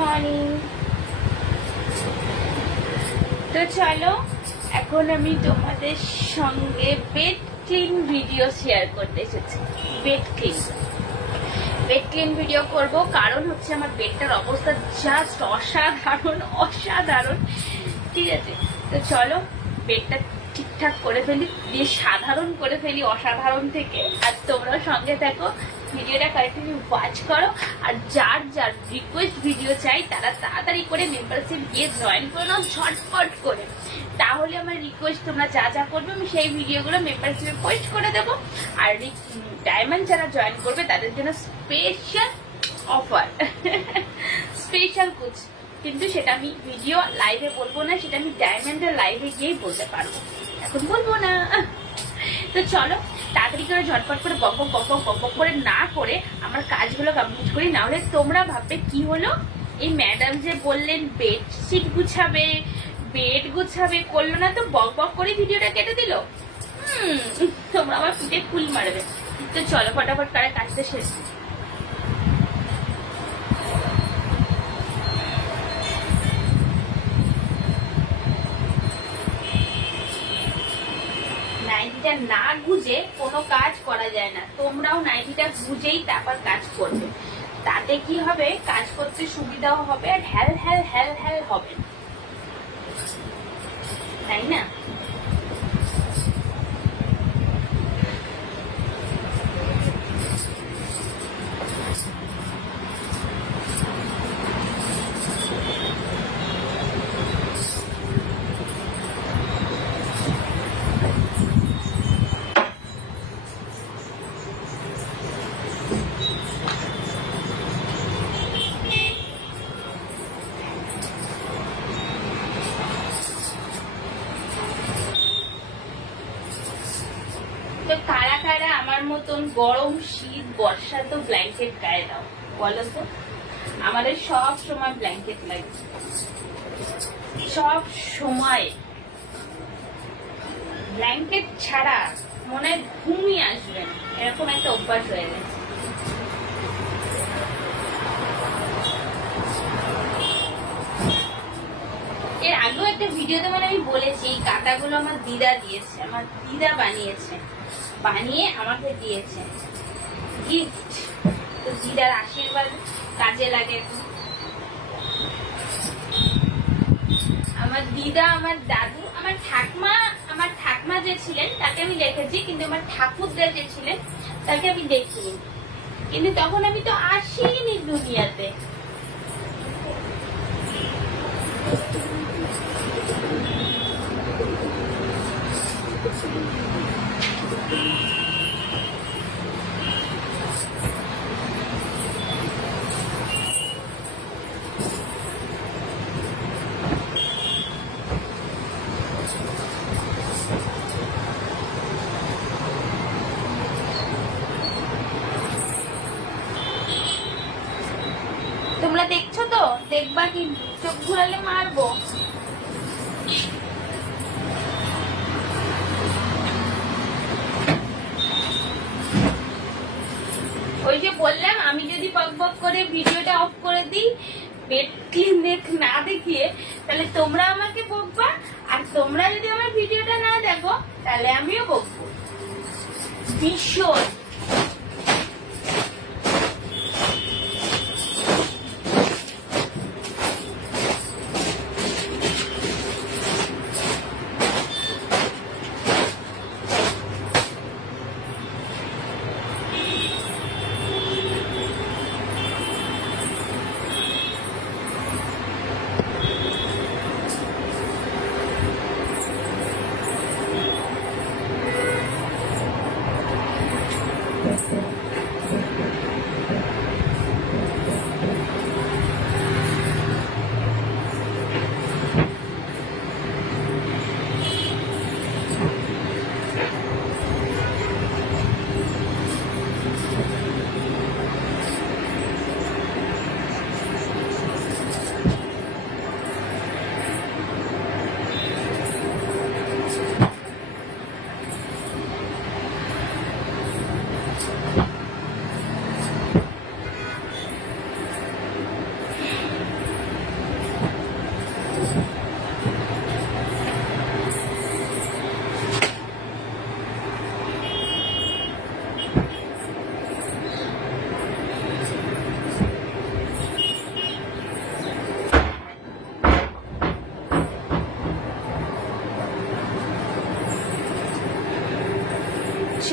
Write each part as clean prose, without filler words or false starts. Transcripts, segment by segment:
Morning. তো চলো এখন আমি তোমাদের সঙ্গে বেড ক্লিন ভিডিও শেয়ার করতে এসেছি। বেড ক্লিন ভিডিও করব কারণ হচ্ছে আমার বেডটার অবস্থা জাস্ট অসাধারণ। ঠিক আছে, তো চলো বেডটা ঠিকঠাক করে ফেলি, দিয়ে সাধারণ করে ফেলি অসাধারণ থেকে। আর তোমরাও সঙ্গে থাকো, ভিডিওটা কন্টিনিউ ওয়াচ করো। আর যার যার রিকোয়েস্ট ভিডিও চাই তারা তাড়াতাড়ি করে মেম্বারশিপ গিয়ে জয়েন করে নাও ঝটপট করে। তাহলে আমার রিকোয়েস্ট তোমরা যা যা করবে আমি সেই ভিডিওগুলো মেম্বারশিপে পোস্ট করে দেবো। আর ডায়মন্ড যারা জয়েন করবে তাদের জন্য স্পেশাল অফার, স্পেশাল কুচ। কিন্তু সেটা আমি ভিডিও লাইভে বলবো না, সেটা আমি ডায়মন্ডের লাইভে গিয়েই বলতে পারবো, এখন বলবো না। তো চলো তাড়াতাড়ি করে ঝটপট করে বক বক করে না করে আমার কাজগুলো কমপ্লিট করি, না হলে তোমরা ভাববে কি হলো, এই ম্যাডাম যে বললেন বেডশিট গুছাবে বেড গুছাবে, করলো না তো বক বক করে ভিডিওটা কেটে দিল। তোমরা আমার পিঠে ফুল মারবে। তো চলো ফটাফট করে কাজটা শেষ। নাইটিটা না গুজে কোনো কাজ করা যায় না। তোমরাও নাইটিটা গুজেই তারপর কাজ করবে, তাতে কি হবে, কাজ করতে সুবিধাও হবে আর হ্যাল হ্যাল হ্যাল হ্যাল হবে, তাই না? তো কারা কারা আমার মতন গরম শীত বর্ষা তো ব্ল্যাঙ্কেট গায়ে দাও বলো তো? আমাদের সব সময় ব্ল্যাঙ্কেট লাগে, সব সময় ব্ল্যাঙ্কেট ছাড়া মনে হয় ঘুমই আসবে না, এরকম একটা অভ্যাস হয়ে গেছে। এর আগেও একটা ভিডিওতে মানে আমি বলেছি এই কাঁটাগুলো আমার দিদা দিয়েছে, আমার দিদা বানিয়ে আমাকে দিয়েছে গিফট। তো দিদার আশীর্বাদ কাজে লাগে। আমার দিদা, আমার দাদু, আমার ঠাকমা যে ছিলেন তাকে আমি দেখেছি, কিন্তু আমার ঠাকুরদা যে ছিলেন তাকে আমি দেখিনি, কিন্তু তখন আমি তো আসিনি দুনিয়াতে। তোমরা দেখছো তো? দেখবা কি? চোখ ঘুরালে মারবো। ওই যে বললাম, আমি যদি বক বক করে ভিডিওটা অফ করে দিই বেড ক্লিন না দেখিয়ে, তাহলে তোমরা আমাকে বকবা, আর তোমরা যদি আমার ভিডিওটা না দেখো তাহলে আমিও বকবো ভীষণ।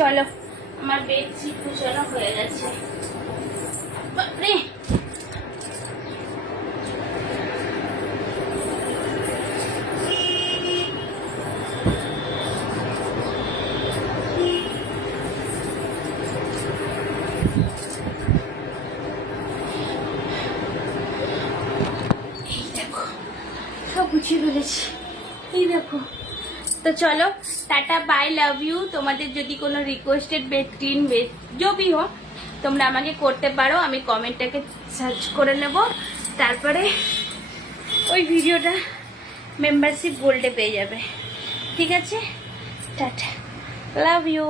চলো, আমার বেডশিট কুচানো হয়ে গেছে। বাপরে, সব গুছিয়ে ফেলেছি, এই দেখো। তো চলো, টাটা, বাই, লাভ ইউ। তোমাদের যদি কোনো রিকোয়েস্টেড বেড ক্লিন বেড জবি হোক, তোমরা আমাকে করতে পারো, আমি কমেন্টটাকে সার্চ করে নেব, তারপরে ওই ভিডিওটা মেম্বারশিপ গোল্ডে পেয়ে যাবে। ঠিক আছে, টাটা, লাভ ইউ।